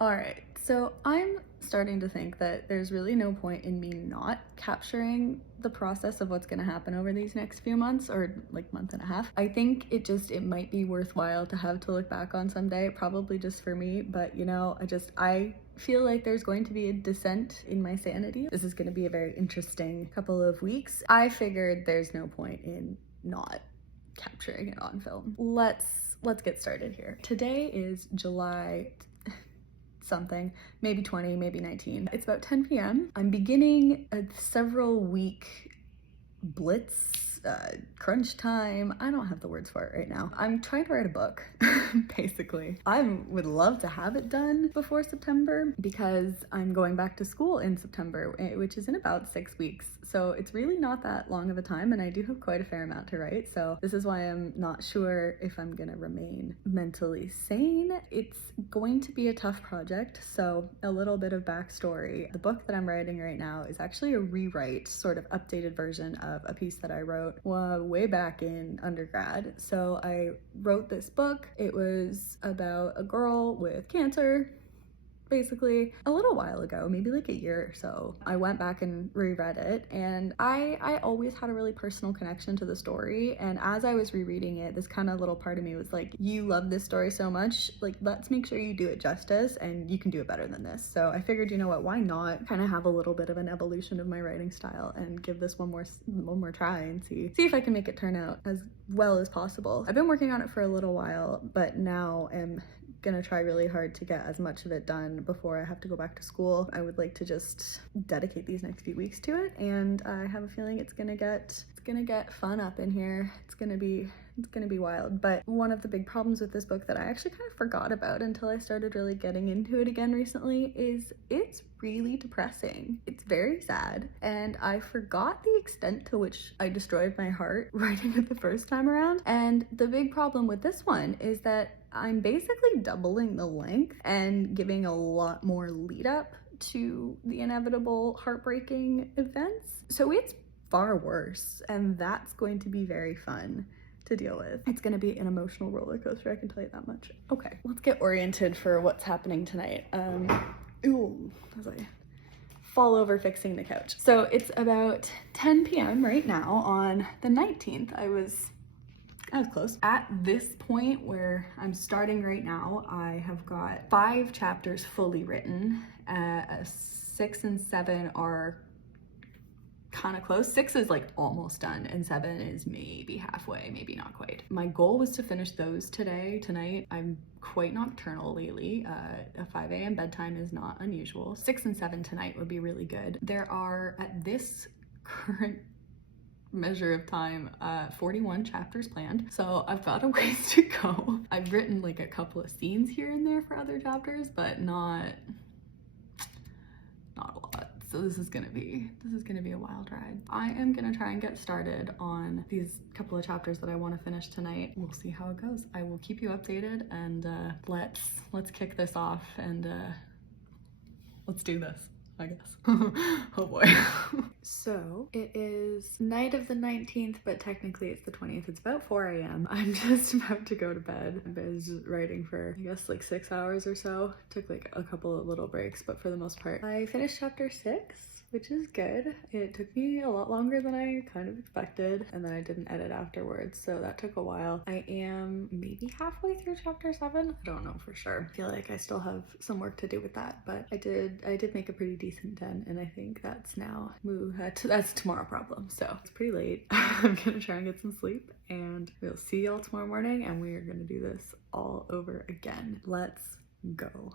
All right, so I'm starting to think that there's really no point in me not capturing the process of what's going to happen over these next few months or like month and a half. I think it might be worthwhile to have to look back on someday, probably just for me, but I feel like there's going to be a descent in my sanity. This is going to be a very interesting couple of weeks. I figured there's no point in not capturing it on film. Let's get started here. Today is July something, maybe 20, maybe 19. It's about 10 p.m. I'm beginning a several week blitz, crunch time. I don't have the words for it right now. I'm trying to write a book, basically. I would love to have it done before September because I'm going back to school in September, which is in about 6 weeks. So it's really not that long of a time, and I do have quite a fair amount to write. So this is why I'm not sure if I'm gonna remain mentally sane. It's going to be a tough project. So a little bit of backstory. The book that I'm writing right now is actually a rewrite, sort of updated version of a piece that I wrote way back in undergrad. So I wrote this book. It was about a girl with cancer, basically, a little while ago, maybe like a year or so. I went back and reread it, and I always had a really personal connection to the story. And as I was rereading it, this kind of little part of me was like, you love this story so much, like, let's make sure you do it justice, and you can do it better than this. So I figured, you know what, why not kind of have a little bit of an evolution of my writing style and give this one more try and see if I can make it turn out as well as possible. I've been working on it for a little while, but now am gonna try really hard to get as much of it done before I have to go back to school. I would like to just dedicate these next few weeks to it, and I have a feeling it's gonna get fun up in here. It's gonna be wild. But one of the big problems with this book that I actually kind of forgot about until I started really getting into it again recently is it's really depressing. It's very sad, and I forgot the extent to which I destroyed my heart writing it the first time around. And the big problem with this one is that I'm basically doubling the length and giving a lot more lead up to the inevitable heartbreaking events. So it's far worse, and that's going to be very fun to deal with. It's gonna be an emotional roller coaster, I can tell you that much. Okay, let's get oriented for what's happening tonight. Ooh, as I fall over fixing the couch. So it's about 10 p.m. right now on the 19th. I was close. At this point where I'm starting right now, I have got 5 chapters fully written. 6 and 7 are kind of close. 6 is like almost done, and 7 is maybe halfway, maybe not quite. My goal was to finish those tonight. I'm quite nocturnal lately. A 5 a.m. bedtime is not unusual. 6 and 7 tonight would be really good. There are, at this current measure of time, 41 chapters planned, so I've got a ways to go. I've written like a couple of scenes here and there for other chapters, but not a lot. So this is gonna be a wild ride. I am gonna try and get started on these couple of chapters that I want to finish tonight. We'll see how it goes. I will keep you updated, and let's kick this off, and let's do this, I guess. Oh boy. So it is night of the 19th, but technically it's the 20th. It's about 4 a.m. I'm just about to go to bed. I was writing for, I guess, like 6 hours or so. Took like a couple of little breaks, but for the most part, I finished chapter 6, which is good. It took me a lot longer than I kind of expected, and then I didn't edit afterwards, so that took a while. I am maybe halfway through chapter 7. I don't know for sure. I feel like I still have some work to do with that, but I did make a pretty decent dent, and I think that's now that's tomorrow problem. So it's pretty late. I'm gonna try and get some sleep, and we'll see y'all tomorrow morning, and we are gonna do this all over again. Let's go.